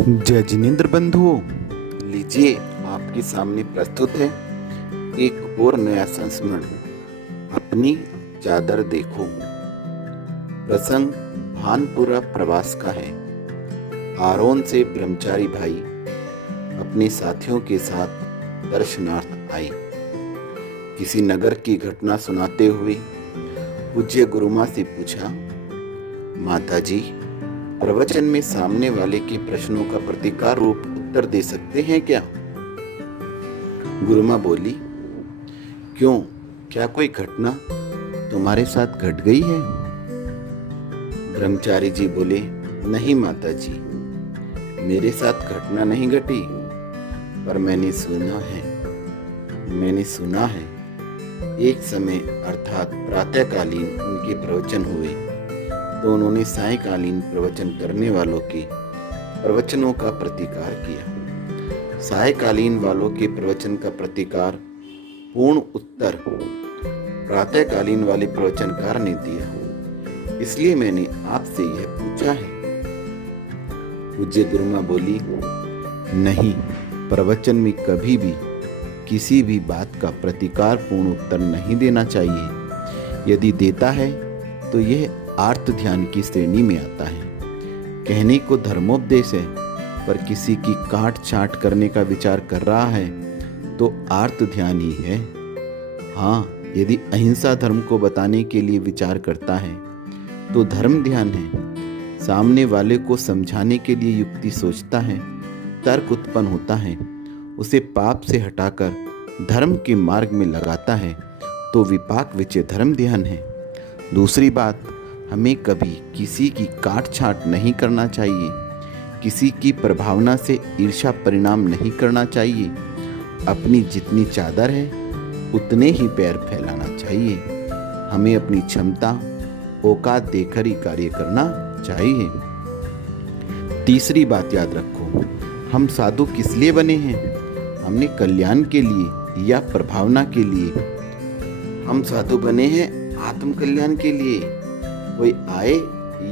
जय जिनेंद्र बंधुओं, लीजिए आपके सामने प्रस्तुत है एक और नया संस्मरण। अपनी चादर देखो। प्रसंग भानपुरा प्रवास का है। आरोन से ब्रह्मचारी भाई अपने साथियों के साथ दर्शनार्थ आए। किसी नगर की घटना सुनाते हुए पूज्य गुरुमा से पूछा, माताजी, प्रवचन में सामने वाले के प्रश्नों का प्रतिकार रूप उत्तर दे सकते हैं क्या? गुरुमा बोली, क्यों, क्या कोई घटना तुम्हारे साथ घट गई है? ब्रह्मचारी जी बोले, नहीं माताजी, मेरे साथ घटना नहीं घटी, पर मैंने सुना है एक समय अर्थात प्रातःकालीन उनके प्रवचन हुए तो उन्होंने सायंकालीन प्रवचन करने वालों के प्रवचनों का प्रतिकार किया। सायंकालीन वालों के प्रवचन का प्रतिकार पूर्ण उत्तर प्रातःकालीन वाले प्रवचनकार ने दिया, इसलिए मैंने आपसे यह पूछा है। पूज्य गुरुमा बोली, नहीं, प्रवचन में कभी भी किसी भी बात का प्रतिकार पूर्ण उत्तर नहीं देना चाहिए। यदि देता है तो यह आर्त ध्यान की श्रेणी में आता है। कहने को धर्मोपदेश है, पर किसी की काट छाट करने का विचार कर रहा है तो आर्त ध्यान ही है। हाँ, यदि अहिंसा धर्म को बताने के लिए विचार करता है तो धर्म ध्यान है। सामने वाले को समझाने के लिए युक्ति सोचता है, तर्क उत्पन्न होता है, उसे पाप से हटाकर धर्म के मार्ग में लगाता है तो विपाक विचय धर्म ध्यान है। दूसरी बात, हमें कभी किसी की काट छाट नहीं करना चाहिए। किसी की प्रभावना से ईर्ष्या परिणाम नहीं करना चाहिए। अपनी जितनी चादर है उतने ही पैर फैलाना चाहिए। हमें अपनी क्षमता औकात देकर ही कार्य करना चाहिए। तीसरी बात याद रखो, हम साधु किस लिए बने हैं? हमने कल्याण के लिए या प्रभावना के लिए? हम साधु बने हैं आत्म कल्याण के लिए। कोई आए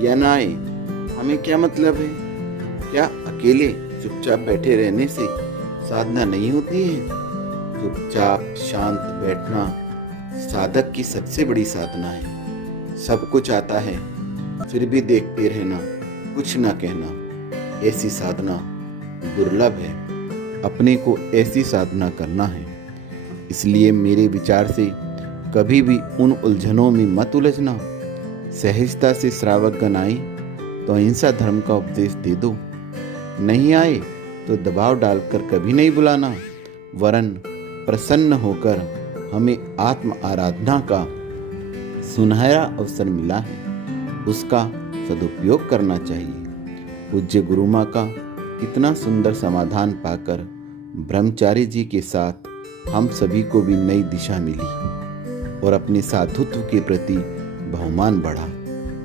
या ना आए, हमें क्या मतलब है? क्या अकेले चुपचाप बैठे रहने से साधना नहीं होती है? चुपचाप शांत बैठना साधक की सबसे बड़ी साधना है। सब कुछ आता है फिर भी देखते रहना, कुछ ना कहना, ऐसी साधना दुर्लभ है। अपने को ऐसी साधना करना है। इसलिए मेरे विचार से कभी भी उन उलझनों में मत उलझना। सहजता से श्रावकगण आए तो अहिंसा धर्म का उपदेश दे दो, नहीं आए तो दबाव डालकर कभी नहीं बुलाना, वरन प्रसन्न होकर हमें आत्म आराधना का सुनहरा अवसर मिला है, उसका सदुपयोग करना चाहिए। पूज्य गुरुमा का इतना सुंदर समाधान पाकर ब्रह्मचारी जी के साथ हम सभी को भी नई दिशा मिली और अपने साधुत्व के प्रति बहुमान बढ़ा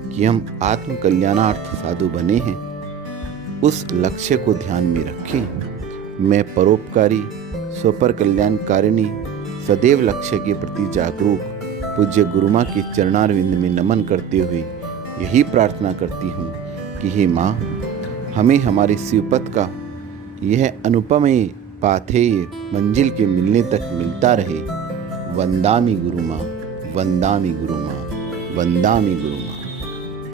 कि हम आत्म कल्याणार्थ साधु बने हैं। उस लक्ष्य को ध्यान में रखें। मैं परोपकारी स्वपर कल्याणकारिणी सदैव लक्ष्य के प्रति जागरूक पूज्य गुरुमा के चरणारविंद में नमन करते हुए यही प्रार्थना करती हूँ कि हे माँ, हमें हमारे शिवपथ का यह अनुपमेय पाथेय मंजिल के मिलने तक मिलता रहे। वंदामि गुरुमा, वंदामि गुरुमा, वंदामि गुरुमा।